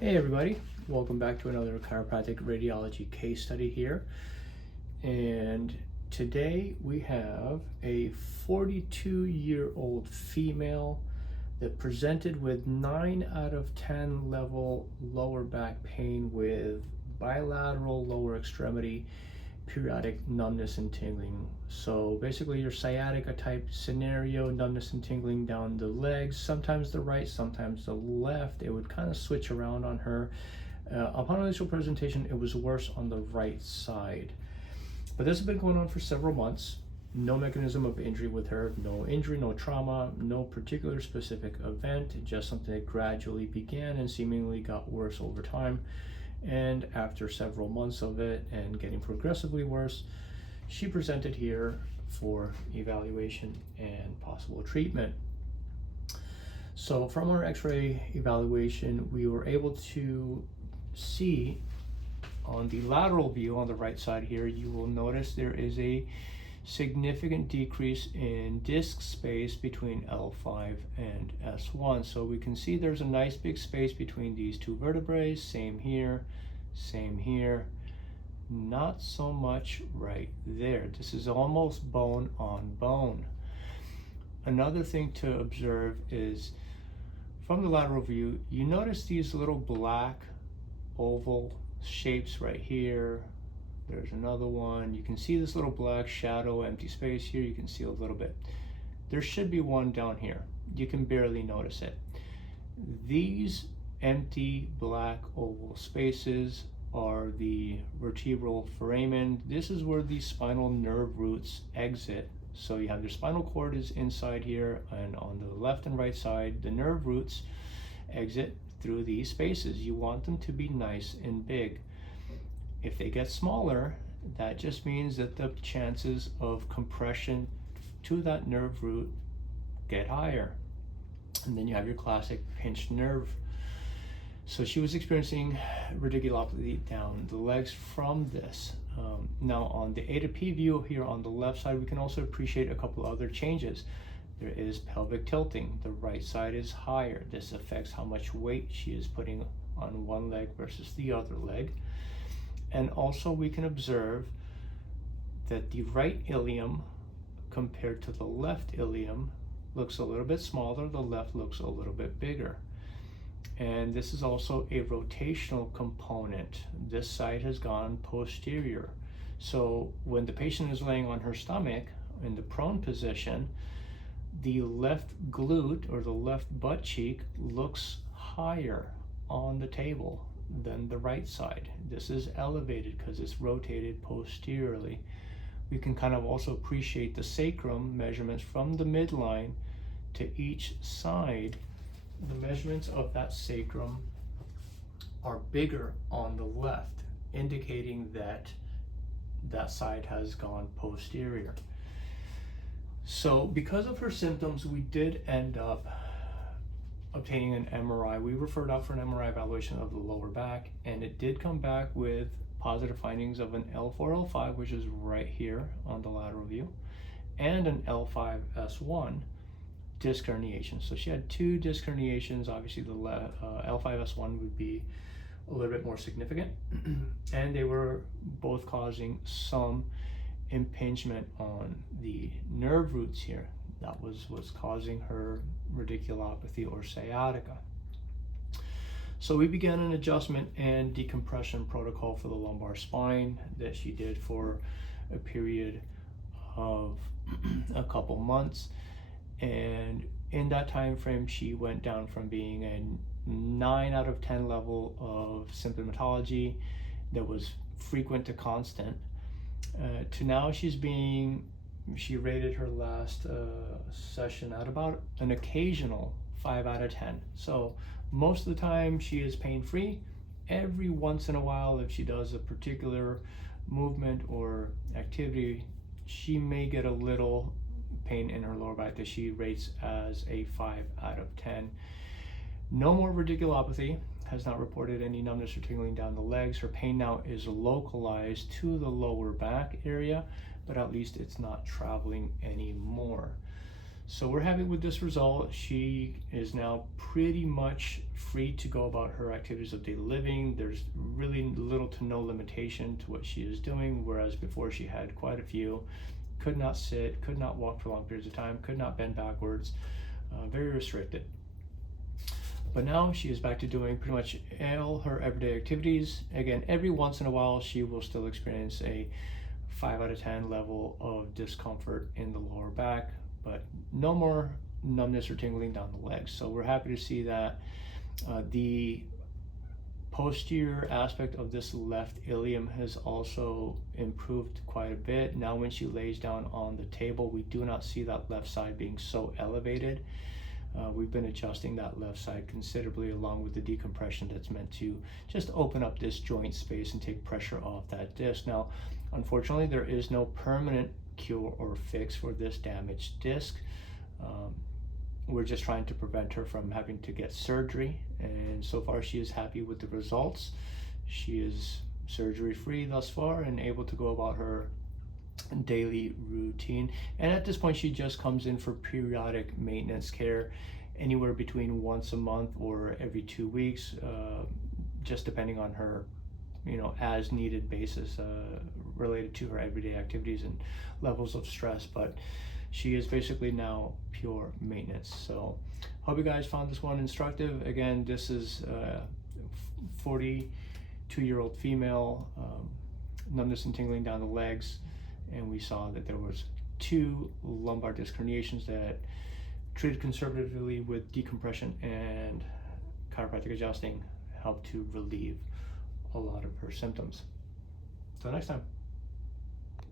Hey everybody, welcome back to another chiropractic radiology case study here. And today we have a 42-year-old female that presented with 9 out of 10 level lower back pain with bilateral lower extremity periodic numbness and tingling. So basically your sciatica type scenario, numbness and tingling down the legs, sometimes the right, sometimes the left. It would kind of switch around on her. Upon initial presentation, it was worse on the right side. But this has been going on for several months. No mechanism of injury with her, no injury, no trauma, no particular specific event, just something that gradually began and seemingly got worse over time. And after several months of it and getting progressively worse, she presented here for evaluation and possible treatment. So from our x-ray evaluation, we were able to see on the lateral view on the right side here, you will notice there is a significant decrease in disc space between L5 and S1. So we can see there's a nice big space between these two vertebrae. Same here, not so much right there. This is almost bone on bone. Another thing to observe is from the lateral view, you notice these little black oval shapes right here. There's another one. You can see this little black shadow, empty space here. You can see a little bit. There should be one down here. You can barely notice it. These empty black oval spaces are the vertebral foramen. This is where the spinal nerve roots exit. So you have your spinal cord is inside here, and on the left and right side, the nerve roots exit through these spaces. You want them to be nice and big. If they get smaller, that just means that the chances of compression to that nerve root get higher. And then you have your classic pinched nerve. So she was experiencing radiculopathy down the legs from this. Now on the A to P view here on the left side, we can also appreciate a couple other changes. There is pelvic tilting. The right side is higher. This affects how much weight she is putting on one leg versus the other leg. And also we can observe that the right ilium compared to the left ilium looks a little bit smaller, the left looks a little bit bigger. And this is also a rotational component. This side has gone posterior. So when the patient is laying on her stomach in the prone position, the left glute or the left butt cheek looks higher on the table than the right side. This is elevated because it's rotated posteriorly. We can kind of also appreciate the sacrum measurements from the midline to each side. The measurements of that sacrum are bigger on the left, indicating that that side has gone posterior. So because of her symptoms, we did end up obtaining an MRI. We referred out for an MRI evaluation of the lower back, and it did come back with positive findings of an L4, L5, which is right here on the lateral view, and an L5, S1 disc herniation. So she had 2 disc herniations. Obviously the L5, S1 would be a little bit more significant, and they were both causing some impingement on the nerve roots here. That was causing her radiculopathy or sciatica. So we began an adjustment and decompression protocol for the lumbar spine that she did for a period of a couple months. And in that time frame, she went down from being a 9 out of 10 level of symptomatology that was frequent to constant, to now she rated her last session at about an occasional 5 out of 10. So most of the time she is pain-free. Every once in a while, if she does a particular movement or activity, she may get a little pain in her lower back that she rates as a 5 out of 10. No more radiculopathy, has not reported any numbness or tingling down the legs. Her pain now is localized to the lower back area, but at least it's not traveling anymore. So we're happy with this result. She is now pretty much free to go about her activities of daily living. There's really little to no limitation to what she is doing, whereas before she had quite a few. Could not sit, could not walk for long periods of time, could not bend backwards, very restricted. But now she is back to doing pretty much all her everyday activities. Again, every once in a while she will still experience a 5 out of 10 level of discomfort in the lower back, but no more numbness or tingling down the legs. So we're happy to see that. The posterior aspect of this left ilium has also improved quite a bit. Now when she lays down on the table, we do not see that left side being so elevated. We've been adjusting that left side considerably, along with the decompression that's meant to just open up this joint space and take pressure off that disc. Now, unfortunately, there is no permanent cure or fix for this damaged disc. We're just trying to prevent her from having to get surgery, and so far she is happy with the results. She is surgery free thus far and able to go about her daily routine, and at this point she just comes in for periodic maintenance care, anywhere between once a month or every 2 weeks, just depending on her as needed basis, related to her everyday activities and levels of stress. But she is basically now pure maintenance. So hope you guys found this one instructive. Again, this is a 42-year-old female, numbness and tingling down the legs, and we saw that there was 2 lumbar disc herniations that treated conservatively with decompression and chiropractic adjusting helped to relieve a lot of her symptoms. Till next time.